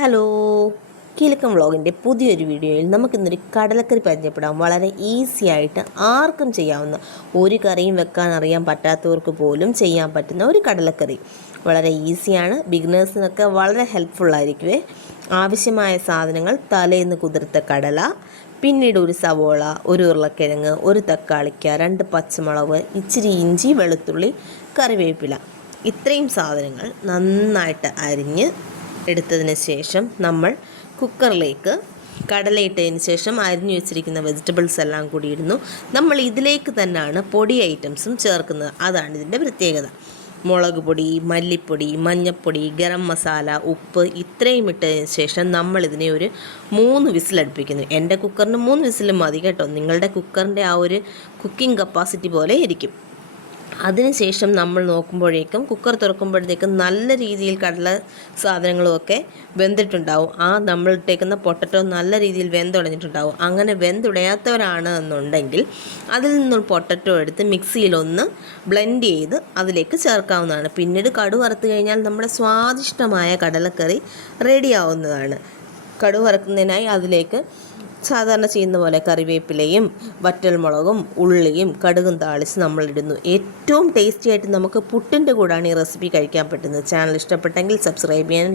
Hello, Kilukkam വ്ളോഗിൻ്റെ പുതിയൊരു വീഡിയോയിൽ നമുക്കിന്നൊരു കടലക്കറി പരിചയപ്പെടാം. വളരെ ഈസി ആയിട്ട് ആർക്കും ചെയ്യാവുന്ന, ഒരു കറിയും വെക്കാൻ അറിയാൻ പറ്റാത്തവർക്ക് പോലും ചെയ്യാൻ പറ്റുന്ന ഒരു കടലക്കറി. വളരെ ഈസിയാണ്, ബിഗിനേഴ്സിനൊക്കെ വളരെ ഹെൽപ്ഫുള്ളായിരിക്കുമേ. ആവശ്യമായ സാധനങ്ങൾ: തലേന്ന് കുതിർത്ത കടല, പിന്നീട് ഒരു സവോള, ഒരു ഉരുളക്കിഴങ്ങ്, ഒരു തക്കാളിക്ക, 2 പച്ചമുളക്, ഇച്ചിരി ഇഞ്ചി, വെളുത്തുള്ളി, കറിവേപ്പില. ഇത്രയും സാധനങ്ങൾ നന്നായിട്ട് അരിഞ്ഞ് എടുത്തതിന് ശേഷം നമ്മൾ കുക്കറിലേക്ക് കടലയിട്ടതിന് ശേഷം അരിഞ്ഞു വെച്ചിരിക്കുന്ന വെജിറ്റബിൾസ് എല്ലാം കൂടി ഇടുന്നു. നമ്മൾ ഇതിലേക്ക് തന്നെയാണ് പൊടി ഐറ്റംസും ചേർക്കുന്നത്. അതാണ് ഇതിൻ്റെ പ്രത്യേകത. മുളക് പൊടി, മല്ലിപ്പൊടി, മഞ്ഞൾപ്പൊടി, ഗരം മസാല, ഉപ്പ് ഇത്രയും ഇട്ടതിന് ശേഷം നമ്മളിതിനെ ഒരു 3 വിസിലടുപ്പിക്കുന്നു. എൻ്റെ കുക്കറിന് 3 വിസിൽ മതി കേട്ടോ. നിങ്ങളുടെ കുക്കറിൻ്റെ ആ ഒരു കുക്കിംഗ് കപ്പാസിറ്റി പോലെ ഇരിക്കും. അതിനുശേഷം നമ്മൾ നോക്കുമ്പോഴേക്കും കുക്കർ തുറക്കുമ്പോഴത്തേക്കും നല്ല രീതിയിൽ കടല സാധനങ്ങളുമൊക്കെ വെന്തിട്ടുണ്ടാവും. നമ്മൾ ഇട്ടേക്കുന്ന പൊട്ടറ്റോ നല്ല രീതിയിൽ വെന്തുടഞ്ഞിട്ടുണ്ടാവും. അങ്ങനെ വെന്തുടയാത്തവരാണ് എന്നുണ്ടെങ്കിൽ അതിൽ നിന്നും പൊട്ടറ്റോ എടുത്ത് മിക്സിയിലൊന്ന് ബ്ലെൻഡ് ചെയ്ത് അതിലേക്ക് ചേർക്കാവുന്നതാണ്. പിന്നീട് കടുക് വറുത്ത് കഴിഞ്ഞാൽ നമ്മുടെ സ്വാദിഷ്ടമായ കടലക്കറി റെഡിയാവുന്നതാണ്. കടുക് വറുക്കുന്നതിനായി അതിലേക്ക് സാധാരണ ചെയ്യുന്ന പോലെ കറിവേപ്പിലയും വറ്റൽമുളകും ഉള്ളിയും കടുകും താളിച്ച് നമ്മളിടുന്നു. ഏറ്റവും ടേസ്റ്റി ആയിട്ട് നമുക്ക് പുട്ടിൻ്റെ കൂടാണ് ഈ റെസിപ്പി കഴിക്കാൻ പറ്റുന്നത്. ചാനൽ ഇഷ്ടപ്പെട്ടെങ്കിൽ സബ്സ്ക്രൈബ് ചെയ്യാനും